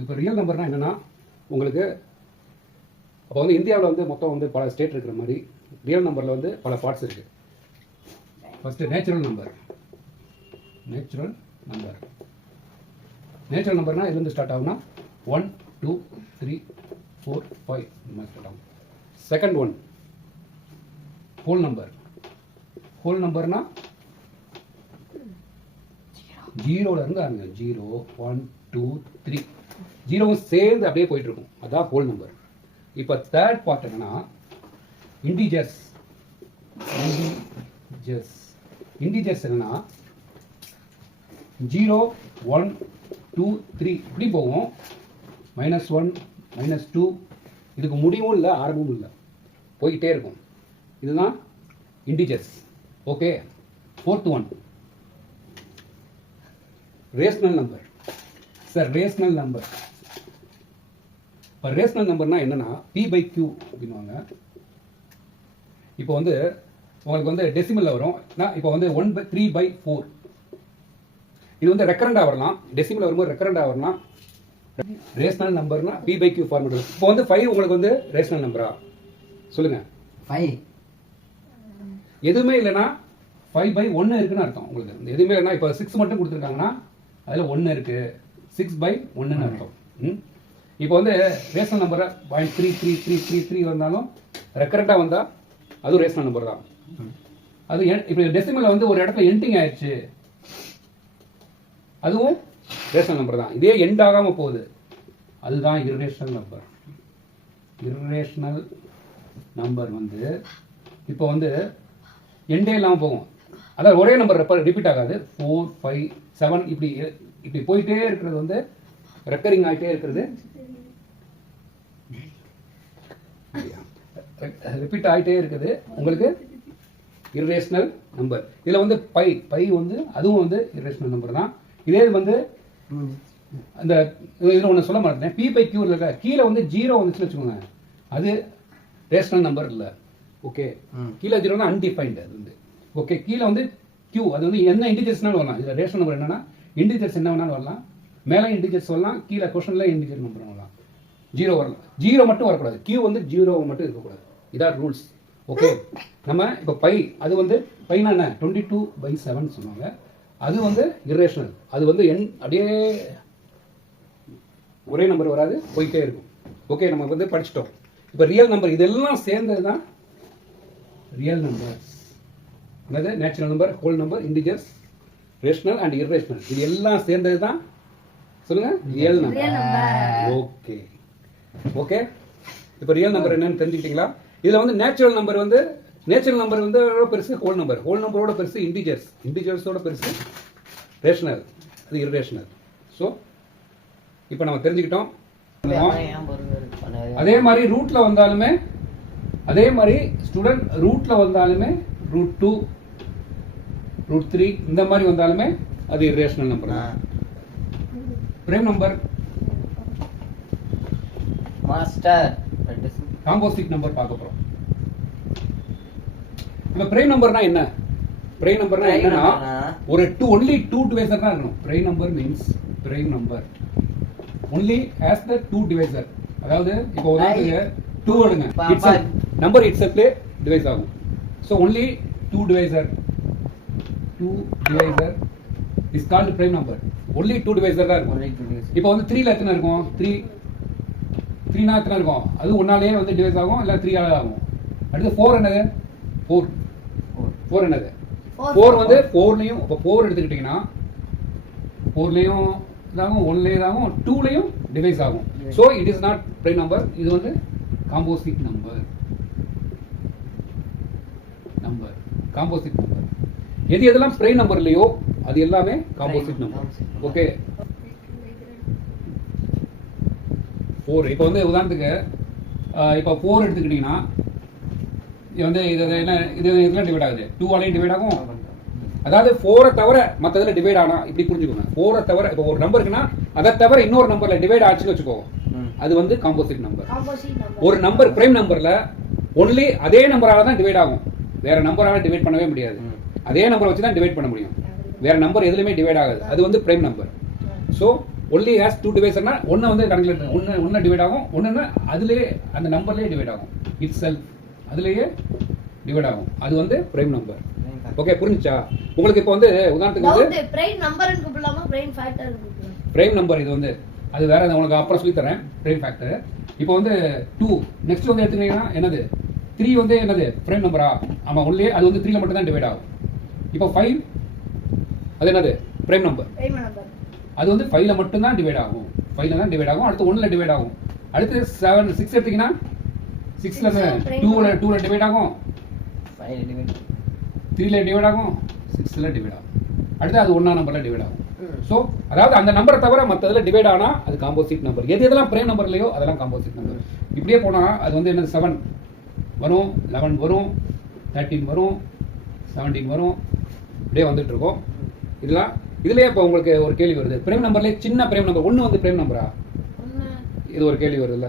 இப்போ ரியல் நம்பர்னால் என்னென்னா உங்களுக்கு அப்போ வந்து இந்தியாவில் வந்து மொத்தம் வந்து பல ஸ்டேட் இருக்கிற மாதிரி ரியல் நம்பரில் வந்து பல பார்ட்ஸ் இருக்குது. First natural number. நேச்சுரல் நம்பர்னால் எதுலேருந்து ஸ்டார்ட் ஆகும்னா 1 2 3 4 5 இந்த மாதிரி ஸ்டார்ட் ஆகும். Second one whole number. Whole நம்பர்னா ஜீரோலேருந்து ஆரம்பிங்க. 0 1 2 3 ஜீரோவும் சேர்ந்து அப்படியே போயிட்டு இருக்கும். அதான் ஹோல் நம்பர். இப்போ தேர்ட் பார்ட் என்னன்னா இன்டிஜர்ஸ். இன்டிஜர்ஸ் என்னன்னா 0 1 2 3 இப்படி போகும். -1 -2 இதுக்கு முடிவும் இல்லை ஆரம்பமும் இல்லை, போய்கிட்டே இருக்கும். இதுதான் integers. Okay. Fourth one rational number. Sir rational number. இப்போ ரேஷனல் நம்பர்னா என்னன்னா P/Q அப்படின்வாங்க. இப்போ வந்து உங்களுக்கு வந்து டெசிமலில் வரும். இப்போ வந்து 1/3/4 இது வந்து ரெக்கரண்டாக வரலாம். டெசிமலில் வரும்போது ரெக்கரண்டாக வரலாம். ரேஷனல் நம்பர்னா P/Q ஃபார்மேட். இப்போ வந்து 5 உங்களுக்கு வந்து ரேஷனல் நம்பரா சொல்லுங்க. 5 எதுவுமே இல்லைன்னா 5/1 இருக்குன்னு அர்த்தம். உங்களுக்கு எதுவுமே இல்லைன்னா இப்போ 6 மட்டும் கொடுத்துருக்காங்கன்னா அதில் 1 இருக்கு. 6/1ன்னு அர்த்தம். இப்போ வந்து ரேஷனல் நம்பரை 0.3333 வந்தாலும் ரெக்கரண்டாக வந்தால் அதுவும் ரேஷனல் நம்பர் தான். அது இப்போ டெசிமலில் வந்து ஒரு இடத்துல எண்டிங் ஆயிடுச்சு, அதுவும் ரேஷனல் நம்பர் தான். இதே எண்ட் ஆகாமல் போகுது, அதுதான் இர்ரேஷனல் நம்பர். இர்ரேஷனல் நம்பர் வந்து இப்போ வந்து எண்டே இல்லாமல் போகும். அதாவது ஒரே நம்பர் ரிப்பீட் ஆகாது. 4 5 7 இப்படி போயிட்டே இருக்கிறது வந்து ரெக்கரிங் ஆகிட்டே இருக்கிறது, ரிப்பீட் ஆகிட்டே இருக்குது உங்களுக்கு இர்ரேஷனல் நம்பர். இதில் வந்து பை வந்து அதுவும் வந்து இர்ரேஷனல் நம்பர் தான். இதே வந்து அந்த இதில் ஒன்று சொல்ல மாட்டேன். P/Q இருக்க கீழே வந்து 0 வந்துச்சுன்னு வச்சுக்கோங்க, அது ரேஷனல் நம்பர் இல்லை. ஓகே. கீழே 0னா அன்டிஃபைன்டு அது வந்து. ஓகே. கீழே வந்து Q அது வந்து என்ன இன்டிஜர்ஸ்னாலும் வரலாம். இதில் ரேஷனல் நம்பர் என்னன்னா இன்டிஜர்ஸ் என்ன வேணாலும் வரலாம். மேலே இன்டிஜர்ஸ் வரலாம், கீழே கொஸ்டினில் இன்டிஜர் நம்பர் வரலாம். 0 வரலாம். 0 மட்டும் வரக்கூடாது. Q வந்து 0 மட்டும் இருக்கக்கூடாது. இதான் ரூல்ஸ். ஓகே. நம்ம இப்போ அது வந்து பைனா என்ன 22/7 சொன்னாங்க. அது வந்து இர்ரேஷனல். அது வந்து அப்படியே ஒரே நம்பர் வராது, போயிட்டே இருக்கும். ஓகே. நம்ம வந்து படிச்சிட்டோம். இப்போ ரியல் நம்பர் இதெல்லாம் சேர்ந்தது தான் ரியல் நம்பர்ஸ். என்னது natural number, whole number, integers, rational and irrational. இது எல்லாம் சேர்ந்தது தான் சொல்லுங்க ரியல் நம்பர். ஓகே. ஓகே. இப்போ ரியல் நம்பர் என்னன்னு தெரிஞ்சுக்கிட்டீங்களா? இதில் வந்து நேச்சுரல் நம்பர் வந்து பெருசு ஹோல் நம்பரோட பெருசு இன்டிஜர்ஸோட பெருசு ரேஷனல், அது இர்ரேஷனல். ஸோ இப்போ நம்ம தெரிஞ்சுக்கிட்டோம். அதே மாதிரி ரூட்ல வந்தாலுமே ஸ்டூடெண்ட் ரூட்ல வந்தாலுமே √2 √3 இந்த மாதிரி வந்தாலுமே அது irrational number. Prime number master composite number பார்க்க போறோம். நம்ம பிரைம் நம்பர்னா என்ன? பிரைம் நம்பர்னா என்னன்னா ஒரு only 2 divisor தான் இருக்கணும். Prime number means prime number only has the 2 divisor. அதாவது இப்போ உதாரணத்துக்கு 2 எடுங்க, நம்பர் இட்செல்ஃப்லே டிவைஸ் ஆகும். So only 2 divisor is called prime number. only 2 divisor தான் இருக்கும். இப்போ வந்து 3ல எத்தனை இருக்கும்? 3னா எத்தனை இருக்கும்? அது ஒன்னாலேயே வந்து டிவைஸ் ஆகும், இல்லை 3 ஆல ஆகும். அடுத்து 4 என்னது? 4 என்னது? 4 வந்து 4லையும் இப்போ 4 எடுத்துக்கிட்டீங்கன்னா 4லையும் இதாகும், 1லையும் இதாகும், 2லையும் டிவைஸ் ஆகும். So it is not prime number. இது வந்து காம்போசிட் நம்பர். எது எதெல்லாம் பிரைம் நம்பர் இல்லையோ அது எல்லாமே காம்போசிட் நம்பர். ஓகே. 4 இப்போ வந்து உதாரணத்துக்கு இப்போ 4 எடுத்துக்கிட்டீங்கன்னா இது வந்து இதெல்லாம் டிவைட் ஆகுது. 2ஆலையும் டிவைட் ஆகும். அதாவது 4 தவிர மற்றதில் டிவைட் ஆனா இப்படி புரிஞ்சுக்கோங்க. 4 தவிர இப்போ ஒரு நம்பர் இருக்குன்னா அதை தவிர இன்னொரு நம்பர்ல டிவைட் ஆச்சுன்னு வச்சுக்கோங்க, அது வந்து காம்போசிட் நம்பர். ஒரு நம்பர் பிரைம் நம்பர்ல ஒன்லி அதே நம்பரால தான் டிவைட் ஆகும், வேற நம்பரால டிவைட் பண்ணவே முடியாது. அதே நம்பரை வச்சு தான் டிவைட் பண்ண முடியும், வேற நம்பர் எதுலையுமே டிவைட் ஆகாது. அது வந்து prime number. So only has 2 டிவைசர்னா ஒன்று வந்து கணக்கில் ஒன்று டிவைட் ஆகும், ஒன்றுன்னா அதுலேயே அந்த நம்பர்லேயே டிவைட் ஆகும், இட் செல்ஃப் அதுலேயே டிவைட் ஆகும். அது வந்து பிரைம் நம்பர். ஓகே, புரிஞ்சுச்சா உங்களுக்கு? இப்போ வந்து உதாரணத்துக்கு வந்து பிரைம் நம்பர்னு கூப்பிடலாமா பிரைம் ஃபேக்டர் கூப்பிடலாம்? பிரைம் நம்பர் இது வந்து அது வேற, உங்களுக்கு அப்புறம் சொல்லி தரேன் பிரைம் ஃபேக்டர். இப்போ வந்து 2 நெக்ஸ்ட் வந்து எடுத்துக்கிட்டீங்கன்னா என்னது 3 வந்து என்னது பிரைம் நம்பரா? ஆமாம், ஒன்லி அது வந்து 3ல மட்டும் தான் டிவைட் ஆகும். இப்போ 5 அது என்னது பிரைம் நம்பர், அது வந்து 5ல மட்டும் தான் டிவைட் ஆகும், 5ல தான் டிவைட் ஆகும். அடுத்து 1ல டிவைட் ஆகும். அடுத்து 7 6 எடுத்தீங்கன்னா 6ல 2ல டிவைட் ஆகும், 3ல டிவைட் ஆகும், 6ல டிவைட் ஆகும். அடுத்து அது 1ஆம் நம்பர்ல டிவைட் ஆகும். ஸோ அதாவது அந்த நம்பரை தவிர மற்றதுல டிவைட் ஆனா அது காம்போசிட் நம்பர். எது எதெல்லாம் பிரைம் நம்பர் இல்லையோ அதெல்லாம் காம்போசிட் நம்பர். இப்படியே போனா அது வந்து என்னது 7 வரும், 11 வரும், 13 வரும், 17 வரும், இப்படியே வந்துட்டு இருக்கோம். இதெல்லாம் இதுலயே இப்போ உங்களுக்கு ஒரு கேள்வி வருது, பிரைம் நம்பர்லேயே சின்ன பிரைம் நம்பர் 1 வந்து பிரைம் நம்பரா? இது ஒரு கேள்வி வருதுல்ல,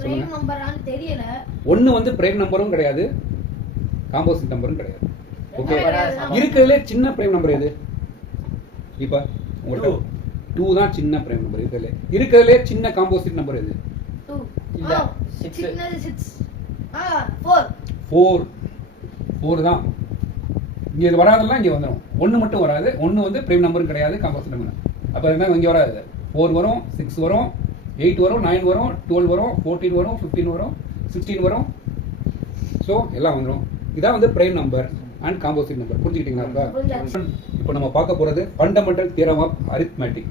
பிரைம் நம்பரான்னு தெரியல. 1 வந்து பிரைம் நம்பரும் கிடையாது, காம்போசிட் நம்பரும் கிடையாது. ஓகே, இருக்கிறதுலே சின்ன பிரைம் நம்பர் எது? இப்போ உங்கள்கிட்ட 2 தான் சின்ன பிரைம் நம்பர். இருக்கிறதுலே சின்ன காம்போசிட் நம்பர் எது? 4 தான். இங்க இது வராதெல்லாம் இங்க வந்துடும். 1 மட்டும் வராது. 1 வந்து பிரைம் நம்பரும் கிடையாது, காம்போசிட் நம்பர். அப்போ என்ன இங்க வராது. 4 வரும், 6 வரும், 8 வரும், 9 வரும், 12 வரும், 14 வரும், 15 வரும், 16 வரும். ஸோ எல்லாம் வந்துடும். இதான் வந்து prime number and composite number. புரிஞ்சுக்கிட்டீங்களா? இப்போ நம்ம பார்க்க போறது fundamental theorem of arithmetic.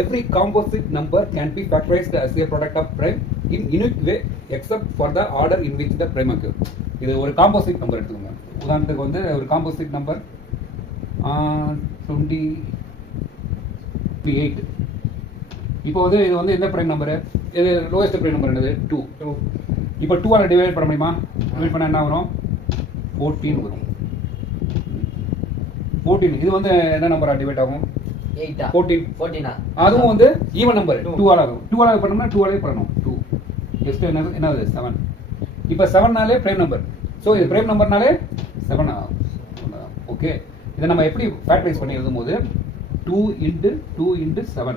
Every composite number can be factorised as a product of prime in unique way except for the order in which the prime occurs. இது ஒரு composite number எடுத்துக்கோங்க. உதாரணத்துக்கு வந்து ஒரு காம்போசிட் நம்பர் 28. இப்போ வந்து இது வந்து எந்த பிரைம் நம்பர்? இது லோயஸ்ட் பிரைம் நம்பர் என்னது? 2. இப்போ 2ஆல டிவைட் பண்ண முடியுமா? டிவைட் பண்ணா என்ன வரும்? 14 வரும். 14 இது வந்து என்ன நம்பரா டிவைட் ஆகும்? 14. அதுவும் வந்து ஈவன் நம்பர் 2ஆல ஆகும். 2ஆல பண்ணோம்னா 2ஆலே பண்ணணும். 2 எக்ஸ்ட்ரா என்னது 7. இப்போ 7னாலே பிரைம் நம்பர். ஸோ இது பிரைம் நம்பர்னாலே 7 ஆகும். ஓகே, இதை நம்ம எப்படி ஃபேக்டரைஸ் பண்ணி எழுதும்போது 2 into 2 into 7.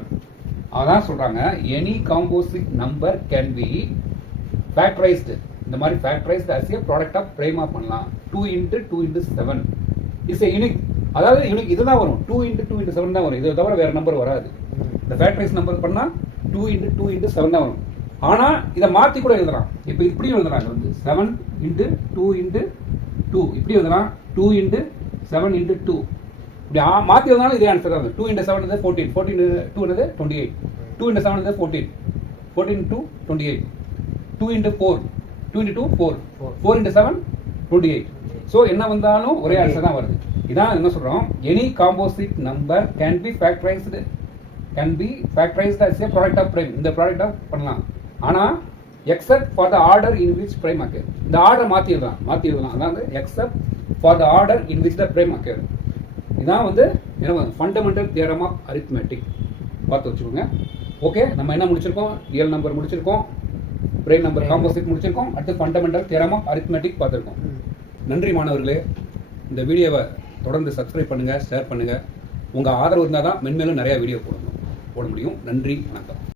அதான் சொல்றாங்க any composite number can be factorised. இந்த மாதிரி factorised as a product of prime பண்ணலாம். 2 into 2 into 7 is a unique. அதாவது யூனிக் இதுதான் வரும். 2 into 2 into 7 தான் வரும். இதை தவிர வேற நம்பர் வராது. இந்த ஃபேக்டரைஸ் நம்பர் பண்ணா 2 into 2 into 7 தான் வரும். ஆனா இதை மாத்தி கூட எழுதலாம். இப்போ இப்படி எழுதலாம். வந்து 7 into 2 into 2 இப்படி எழுதலாம். 2 into 7 into 2 இப்படி மாத்தி எழுதினாலும் இதே ஆன்சர் தான். 2 into 7 is 14. 14 into 2 is 28. 2 into 7 is 14. 14 into 28. 2 into 4. 2 into 2 4. 4 into 7 28. So என்ன வந்தாலும் ஒரே ஆன்சர் தான் வருது. இதான் என்ன சொல்றோம், any composite number can be factorised as a product of prime. இந்த ப்ராடக்ட் ஆஃப் பண்ணலாம். ஆனா except for the order in which prime occur. இந்த ஆர்டர் மாத்தி எழுதலாம். அதாவது except for the order in which the prime occur. இதான் வந்து என்ன ஃபண்டமெண்டல் தியரம் ஆஃப் அரித்மெட்டிக். பார்த்து வச்சுக்கோங்க. ஓகே, நம்ம என்ன முடிச்சிருக்கோம்? ரியல் நம்பர் முடிச்சிருக்கோம், பிரைம் நம்பர் காம்போசிட் முடிச்சிருக்கோம், அடுத்து ஃபண்டமெண்டல் தியரம் ஆஃப் அரித்மெட்டிக் பார்த்துருக்கோம். நன்றி மாணவர்களே. இந்த வீடியோவை தொடர்ந்து சப்ஸ்கிரைப் பண்ணுங்க, ஷேர் பண்ணுங்க. உங்க ஆதரவு இருந்தால் தான் மென்மேலும் நிறைய வீடியோ போட முடியும். நன்றி, வணக்கம்.